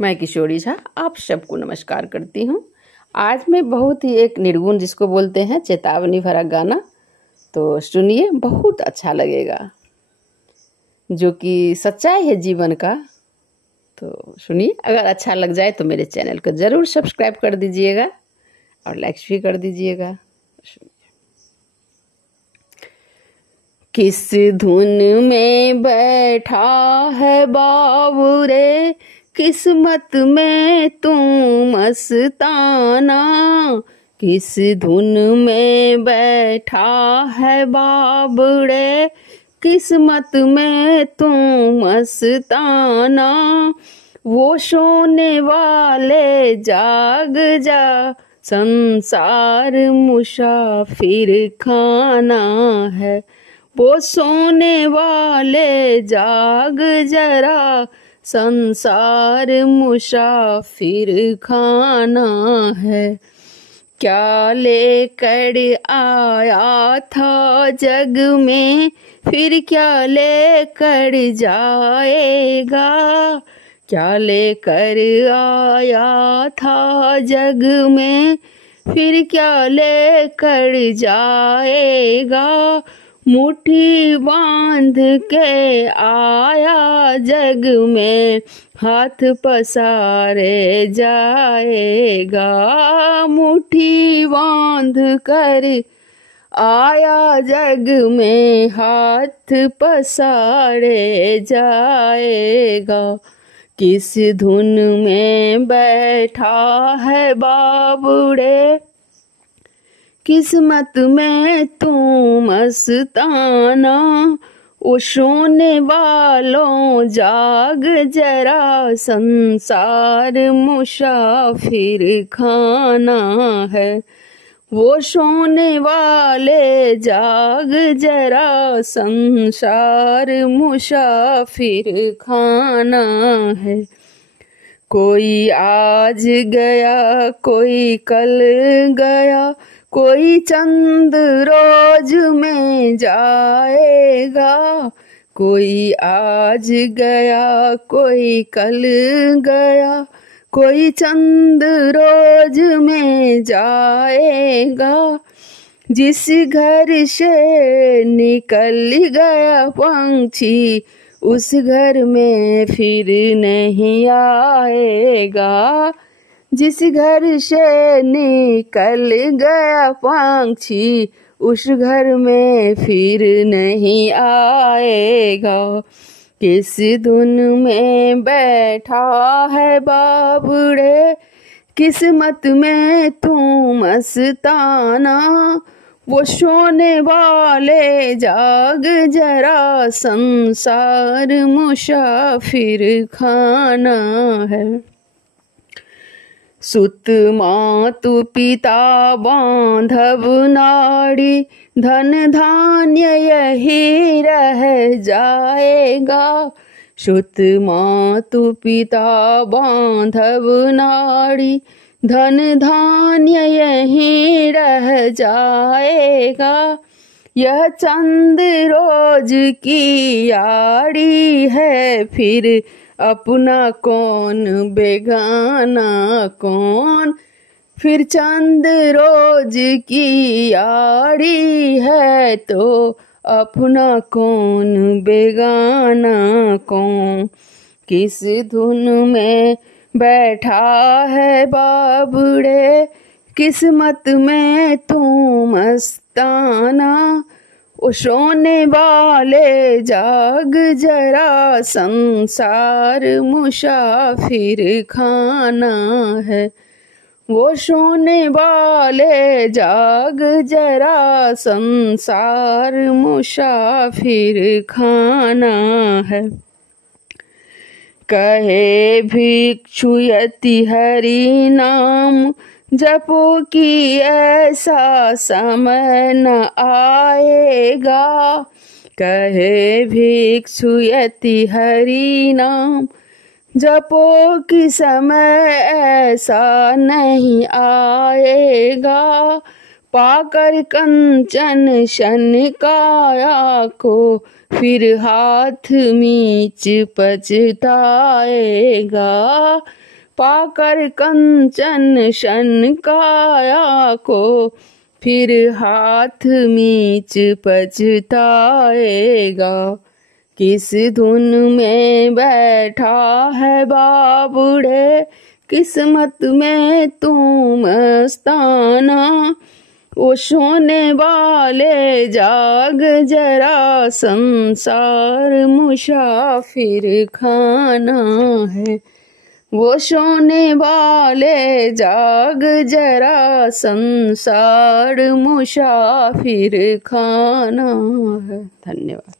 मैं किशोरी झा आप सबको नमस्कार करती हूँ। आज मैं बहुत ही एक निर्गुण जिसको बोलते हैं चेतावनी भरा गाना तो सुनिए, बहुत अच्छा लगेगा, जो कि सच्चाई है जीवन का। तो सुनिए, अगर अच्छा लग जाए तो मेरे चैनल को ज़रूर सब्सक्राइब कर दीजिएगा और लाइक भी कर दीजिएगा। किस धुन में बैठा है बाबू रे, किस्मत में तू मस्ताना। किस धुन में बैठा है बाबू रे, किस्मत में तू मस्ताना। वो सोने वाले जाग जा, संसार मुसाफिर खाना है। वो सोने वाले जाग जरा, संसार मुसाफिर खाना है। क्या लेकर आया था जग में, फिर क्या लेकर जाएगा। क्या लेकर आया था जग में, फिर क्या लेकर जाएगा। मुट्ठी बांध के आया जग में, हाथ पसारे जाएगा। मुट्ठी बांध कर आया जग में, हाथ पसारे जाएगा। किस धुन में बैठा है बाबूड़े, किस्मत में तू मस्ताना। ओ सोने वालों जाग जरा, संसार मुसाफिर खाना है। वो सोने वाले जाग जरा, संसार मुसाफिर खाना है। कोई आज गया कोई कल गया, कोई चंद रोज में जाएगा। कोई आज गया कोई कल गया, कोई चंद रोज में जाएगा। जिस घर से निकल गया पंछी, उस घर में फिर नहीं आएगा। जिस घर से निकल गया पंछी, उस घर में फिर नहीं आएगा। किस धुन में बैठा है बाबूड़े, किस्मत में तू मस्ताना। वो सोने वाले जाग जरा, संसार मुसाफिर खाना है। सुत मातु पिता बांधव नाड़ी, धन धान्य यही रह जाएगा। सुत मातु पिता बांधव नाड़ी, धन धान्य यही रह जाएगा। यह चंद रोज की यारी है, फिर अपना कौन बेगाना कौन। फिर चंद रोज की यारी है, तो अपना कौन बेगाना कौन। किस धुन में बैठा है बाबूड़े, किस्मत में तू मस्ताना। ओ सोने वाले जाग जरा, संसार मुसाफिर खाना है। वो सोने वाले जाग जरा, संसार मुसाफिर खाना है। कहे भिक्षु यति हरि नाम, जपो कि ऐसा समय न आएगा। कहे भिक्षु यति हरि नाम, जपो कि समय ऐसा नहीं आएगा। पाकर कंचन शन काया को, फिर हाथ मीच पछताएगा। पाकर कंचन शन काया को, फिर हाथ मीच पछताएगा। किस धुन में बैठा है बाबुड़े, किस्मत में तू मस्ताना। वो सोने वाले जाग जरा, संसार मुसाफिर खाना है। वो सोने वाले जाग जरा, संसार मुसाफिर खाना है। धन्यवाद।